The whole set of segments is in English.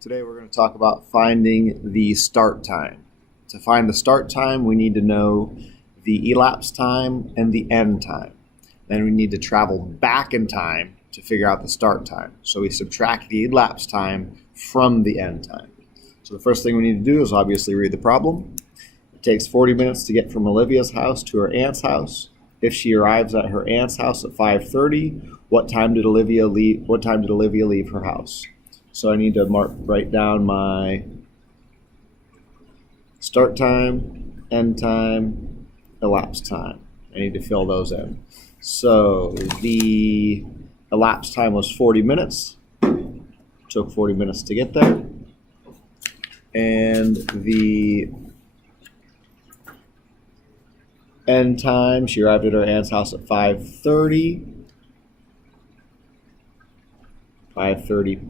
Today we're going to talk about finding the start time. To find the start time, we need to know the elapsed time and the end time. Then we need to travel back in time to figure out the start time. So we subtract the elapsed time from the end time. So the first thing we need to do is obviously read the problem. It takes 40 minutes to get from Olivia's house to her aunt's house. If she arrives at her aunt's house at 5:30, what time did Olivia leave her house? So I need to write down my start time, end time, elapsed time. I need to fill those in. So the elapsed time was 40 minutes. Took 40 minutes to get there. And the end time, she arrived at her aunt's house at 5:30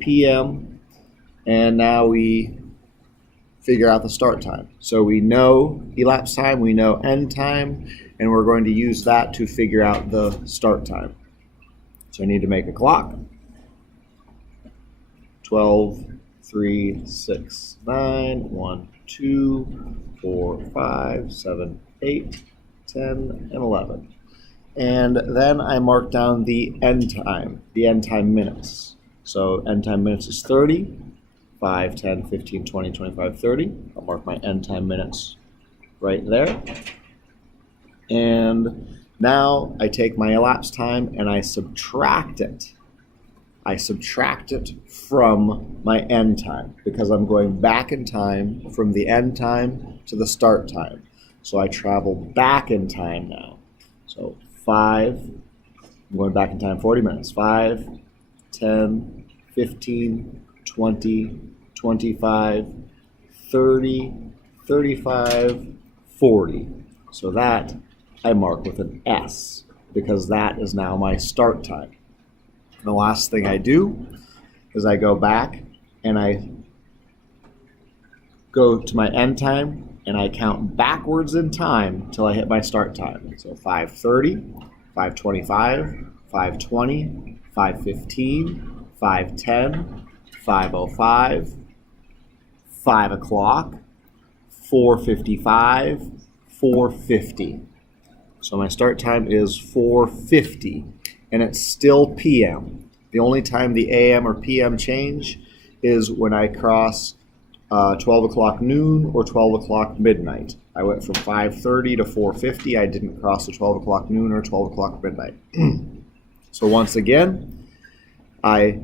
p.m. And now we figure out the start time. So we know elapsed time, we know end time, and we're going to use that to figure out the start time. So I need to make a clock. 12, 3, 6, 9, 1, 2, 4, 5, 7, 8, 10, and 11. And then I mark down the end time minutes. So end time minutes is 30, 5, 10, 15, 20, 25, 30. I'll mark my end time minutes right there. And now I take my elapsed time and I subtract it. I subtract it from my end time because I'm going back in time from the end time to the start time. So I travel back in time now. So 5, I'm going back in time 40 minutes. 5, 10, 15, 20, 25, 30, 35, 40. So that I mark with an S because that is now my start time. And the last thing I do is I go back and I go to my end time and I count backwards in time till I hit my start time. So 5:30, 5:25, 5:20, 5:15, 5:10, 5:05, 5 o'clock, 4:55, 4:50. So my start time is 4:50 and it's still PM. The only time the AM or PM change is when I cross 12 o'clock noon or 12 o'clock midnight. I went from 5:30 to 4:50. I didn't cross the 12 o'clock noon or 12 o'clock midnight. So once again, I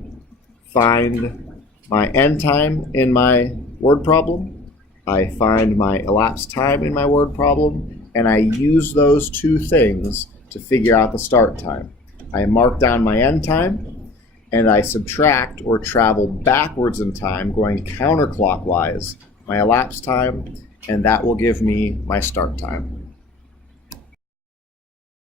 find my end time in my word problem. I find my elapsed time in my word problem, and I use those two things to figure out the start time. I mark down my end time, and I subtract or travel backwards in time, going counterclockwise, my elapsed time, and that will give me my start time.